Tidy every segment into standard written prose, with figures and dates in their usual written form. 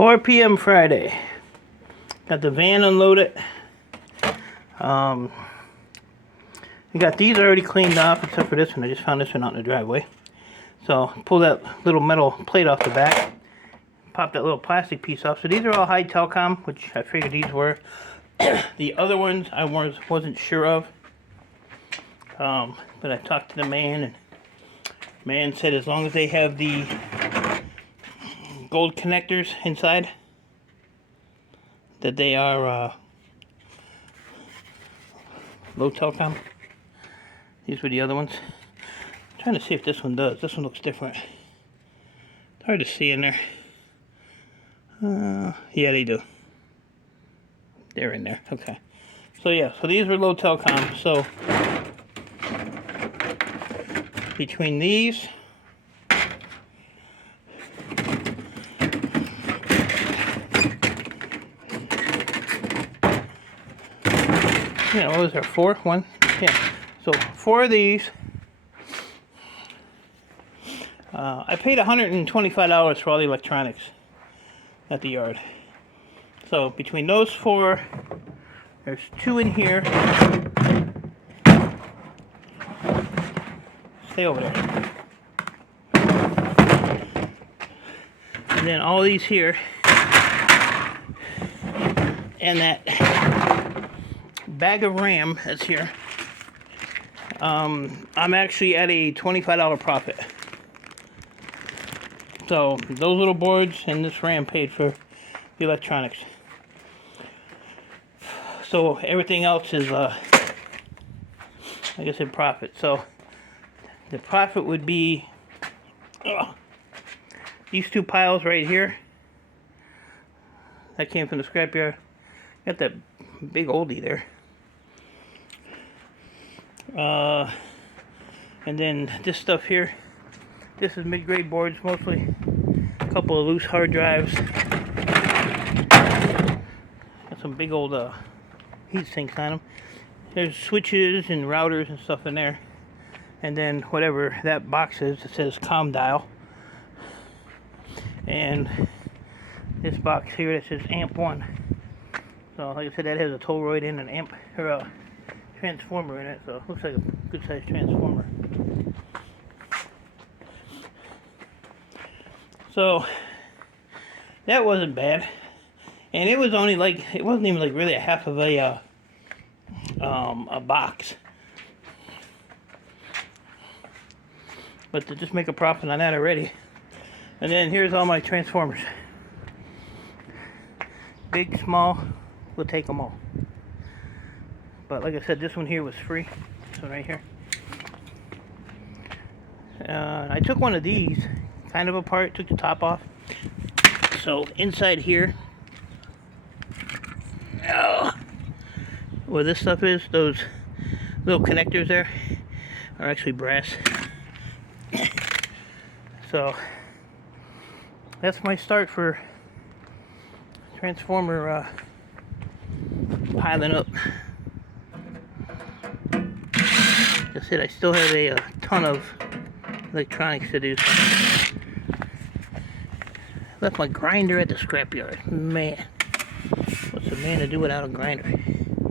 4 p.m. Friday. Got the van unloaded. We got these already cleaned off, except for this one. I just found this one out in the driveway. So pull that little metal plate off the back. Pop that little plastic piece off. So these are all high telecom, which I figured these were. The other ones I wasn't sure of. But I talked to the man, and the man said as long as they have the gold connectors inside, that they are low telecom. These were the other ones. I'm trying to see if this one does. This one looks different. It's hard to see in there. Yeah, they do. They're in there. Okay. So yeah, so these were low telecom. So between these, yeah, what was there? 4? 1? Yeah. So 4 of these. I paid $125 for all the electronics at the yard. So between those 4, there's 2 in here. Stay over there. And then all these here. And that bag of RAM that's here. I'm actually at a $25 profit. So those little boards and this RAM paid for the electronics. So everything else is, like I said, profit. So the profit would be these 2 piles right here. That came from the scrapyard. Got that big oldie there. And then this stuff here. This is mid-grade boards mostly. A couple of loose hard drives. Got some big old heat sinks on them. There's switches and routers and stuff in there. And then whatever that box is, it says COM dial. And this box here that says amp 1. So like I said, that has a Toroid and an amp, or a transformer in it. So it looks like a good sized transformer. So that wasn't bad, and it was only like, it wasn't even like really a half of a box. But to just make a profit on that already. And then here's all my transformers. Big, small, we'll take them all. But like I said, this one here was free. This one right here. I took one of these kind of apart, took the top off. So inside here, where this stuff is, those little connectors there are actually brass. So that's my start for transformer piling up. That's it. I still have a ton of electronics to do. Left my grinder at the scrapyard. Man, what's a man to do without a grinder?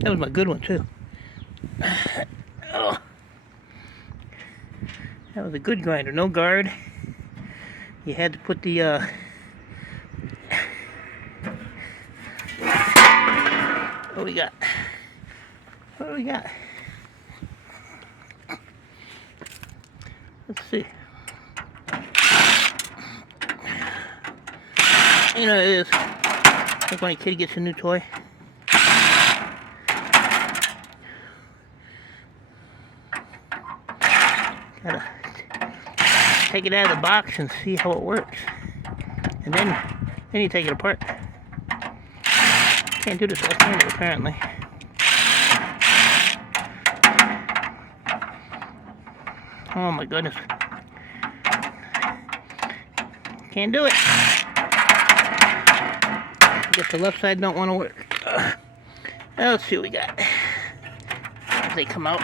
That was my good one too. Oh, that was a good grinder. No guard. You had to put the what do we got? What do we got? Let's see. You know, it is like when a kid gets a new toy. Gotta take it out of the box and see how it works. And then you take it apart. Can't do this left-handed apparently. Oh my goodness. Can't do it. I guess the left side don't want to work. Let's see what we got. As they come out.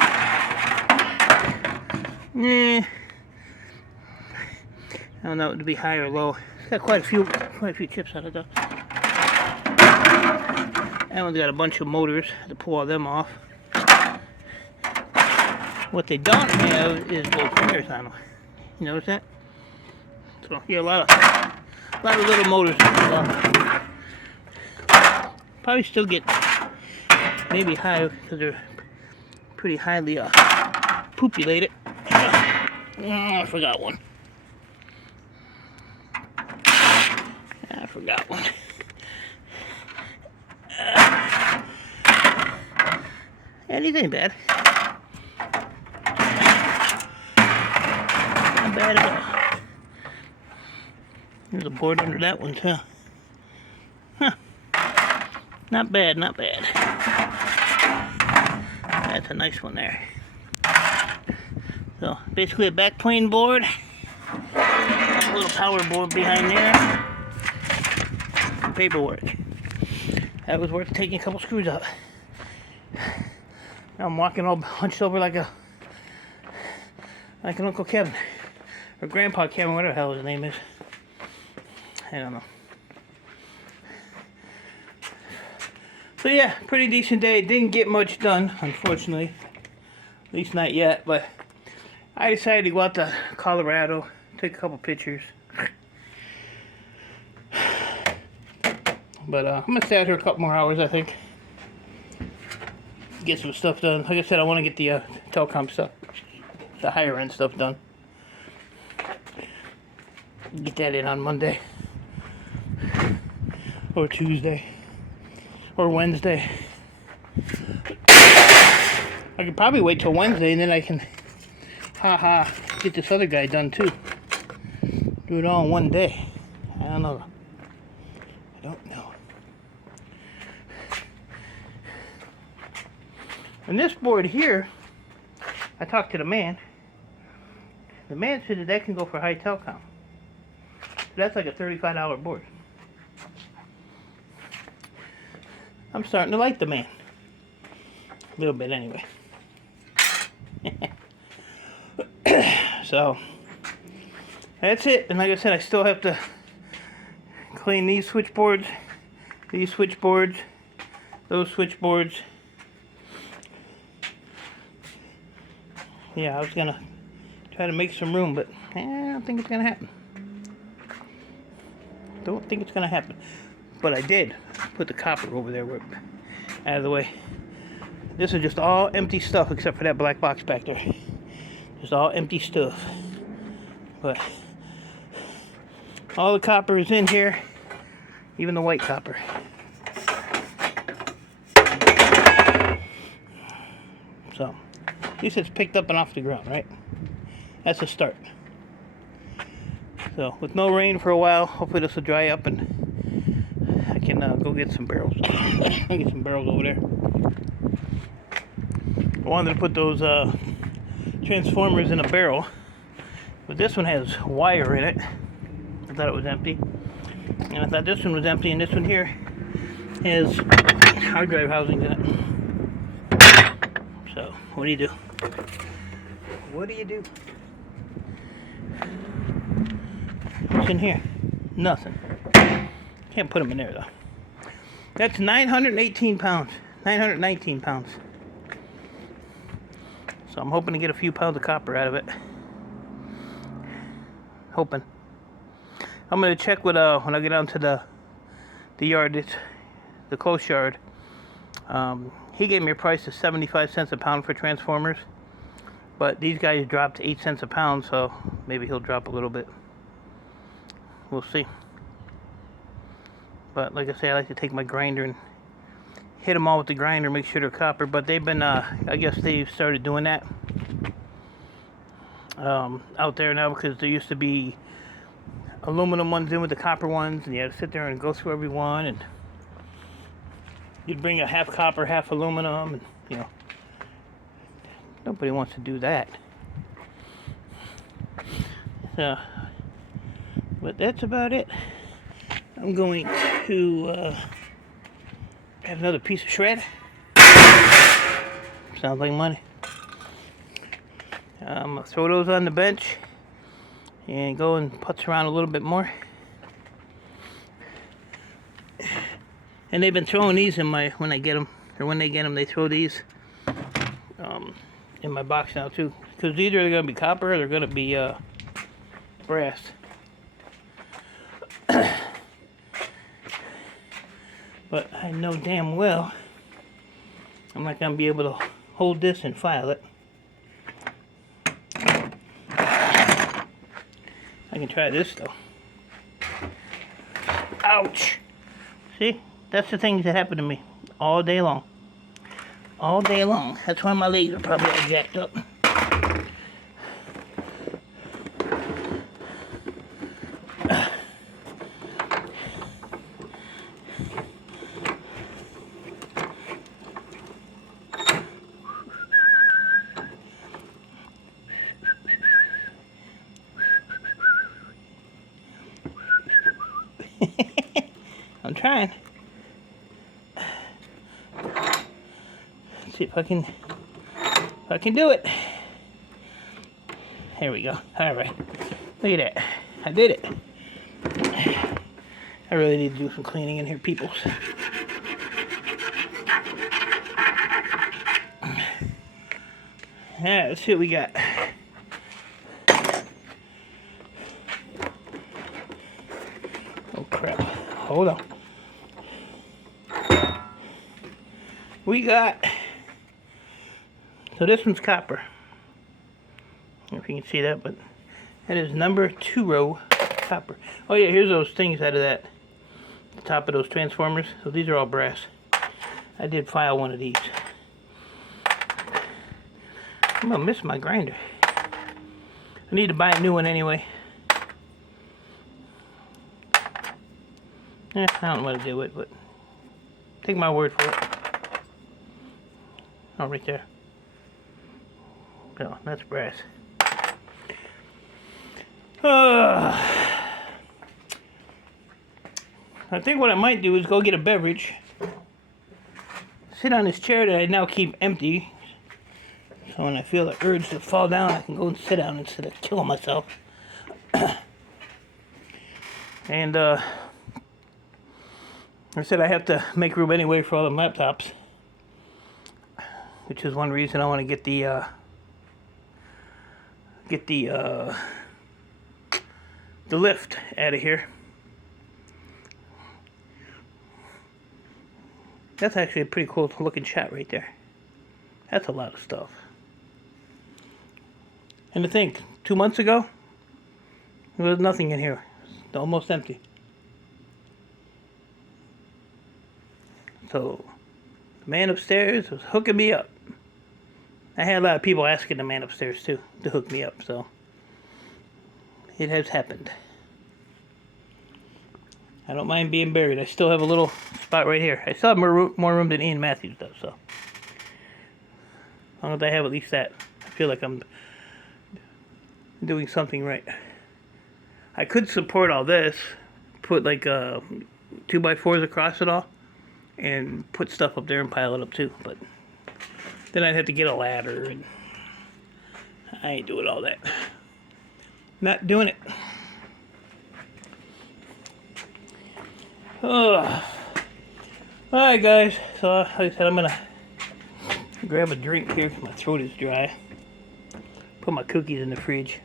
I don't know, it would be high or low. It's got quite a few chips on it though. That one's got a bunch of motors to pull all them off. What they don't have is low fires on them. You notice that? So yeah, a lot of little motors. Probably still get maybe high because they're pretty highly populated. I forgot one. I forgot one. Yeah, these ain't bad. Not bad at all. There's a board under that one too. Huh. Not bad, not bad. That's a nice one there. So basically a backplane board. A little power board behind there. Some paperwork. That was worth taking a couple screws out. Now I'm walking all hunched over like an Uncle Kevin. Or Grandpa Kevin, whatever the hell his name is. I don't know. So yeah, pretty decent day. Didn't get much done, unfortunately. At least not yet, but I decided to go out to Colorado, take a couple pictures. But I'm gonna stay out here a couple more hours, I think. Get some stuff done. Like I said, I want to get the telecom stuff, the higher end stuff done. Get that in on Monday. Or Tuesday. Or Wednesday. I could probably wait till Wednesday and then I can get this other guy done too. Do it all in one day. I don't know. I don't know. And this board here, I talked to the man. The man said that can go for high telecom. That's like a $35 board. I'm starting to like the man. A little bit anyway. So, that's it. And like I said, I still have to clean these switchboards, those switchboards. Yeah, I was gonna try to make some room, but I don't think it's gonna happen. Don't think it's gonna happen. But I did put the copper over there out of the way. This is just all empty stuff except for that black box back there. Just all empty stuff. But all the copper is in here, even the white copper. So, at least it's picked up and off the ground, right? That's a start. So, with no rain for a while, hopefully this will dry up and I can go get some barrels. I'll get some barrels over there. I wanted to put those transformers in a barrel, but this one has wire in it. I thought it was empty. And I thought this one was empty, and this one here has hard drive housings in it. So, what do you do? What do you do? What's in here? Nothing. Can't put them in there though. That's 918 pounds. 919 pounds. So I'm hoping to get a few pounds of copper out of it. Hoping. I'm gonna check with when I get down to the yard, the close yard. He gave me a price of 75 cents a pound for transformers, but these guys dropped 8 cents a pound, so maybe he'll drop a little bit. We'll see. But like I say, I like to take my grinder and hit them all with the grinder, make sure they're copper. But they've been, I guess they've started doing that out there now, because there used to be aluminum ones in with the copper ones, and you had to sit there and go through every one, and you'd bring a half copper, half aluminum, and you know, nobody wants to do that. So, but that's about it. I'm going to have another piece of shred. Sounds like money. I'm going to throw those on the bench and go and putz around a little bit more. And they've been throwing these in my, when I get them, or when they get them, they throw these in my box now too. Because either they're going to be copper or they're going to be brass. But I know damn well I'm not going to be able to hold this and file it. I can try this though. Ouch! See? That's the things that happen to me all day long. All day long. That's why my legs are probably all jacked up. I'm trying. Let's see if I can do it. There we go. Alright. Look at that. I did it. I really need to do some cleaning in here, peoples. Alright, let's see what we got. Oh crap. Hold on. We got, so this one's copper. I don't know if you can see that, but that is number 2 row copper. Oh yeah, here's those things out of that, the top of those transformers. So these are all brass. I did file one of these. I'm gonna miss my grinder. I need to buy a new one anyway. I don't know what to do with it, but take my word for it. Oh, right there. No, that's brass. I think what I might do is go get a beverage, sit on this chair that I now keep empty, so when I feel the urge to fall down, I can go and sit down instead of killing myself. And I said I have to make room anyway for all the laptops, which is one reason I want to get the lift out of here. That's actually a pretty cool looking shot right there. That's a lot of stuff. And to think, 2 months ago, there was nothing in here. It's almost empty. So, the man upstairs was hooking me up. I had a lot of people asking the man upstairs too to hook me up, so it has happened. I don't mind being buried. I still have a little spot right here. I still have more room than Ian Matthews does, so as long as I have at least that, I feel like I'm doing something right. I could support all this, put like 2x4s across it all, and put stuff up there and pile it up too, but then I'd have to get a ladder, and I ain't doing all that. Not doing it. Alright guys, so like I said, I'm gonna grab a drink here because my throat is dry. Put my cookies in the fridge.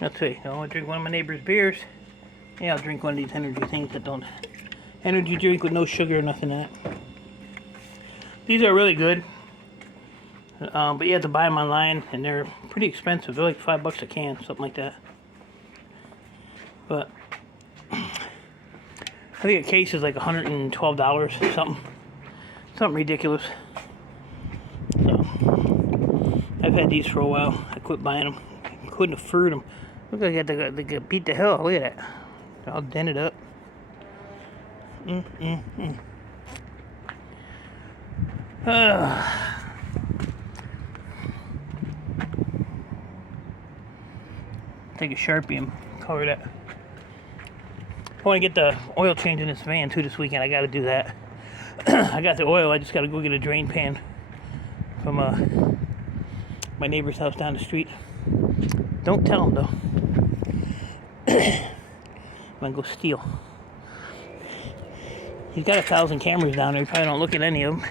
Let's see, I want to drink one of my neighbor's beers. Yeah, I'll drink one of these energy things that don't... Energy drink with no sugar or nothing in it. These are really good. But you have to buy them online, and they're pretty expensive. They're like $5 a can, something like that. But I think a case is like $112 or something ridiculous. So I've had these for a while. I quit buying them. Couldn't afford them. Look, they got beat to hell. Look at that. They're all dented up. Take a Sharpie and color that. I want to get the oil change in this van too this weekend. I got to do that. I got the oil. I just got to go get a drain pan from my neighbor's house down the street. Don't tell him though. I'm gonna go steal. He's got 1,000 cameras down there. You probably don't look at any of them.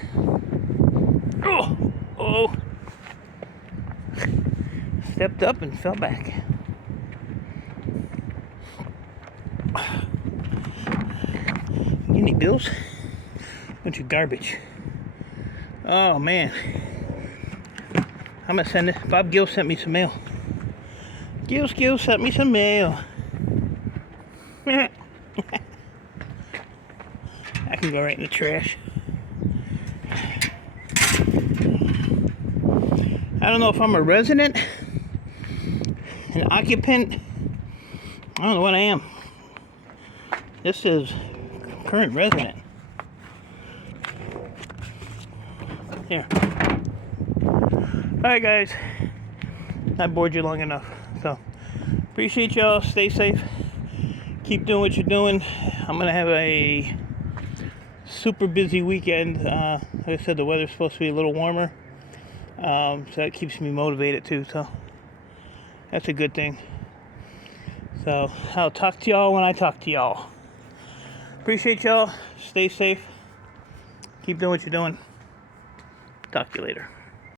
Oh! Stepped up and fell back. You need bills? Bunch of garbage. Oh man. I'm gonna send it. Bob Gill sent me some mail. Gill sent me some mail. I can go right in the trash. I don't know if I'm a resident, an occupant. I don't know what I am. This is current resident. Here. Alright guys. I bored you long enough. So appreciate y'all. Stay safe. Keep doing what you're doing. I'm gonna have a super busy weekend. Like I said, the weather's supposed to be a little warmer. So that keeps me motivated too. So that's a good thing. So I'll talk to y'all when I talk to y'all. Appreciate y'all. Stay safe. Keep doing what you're doing. Talk to you later.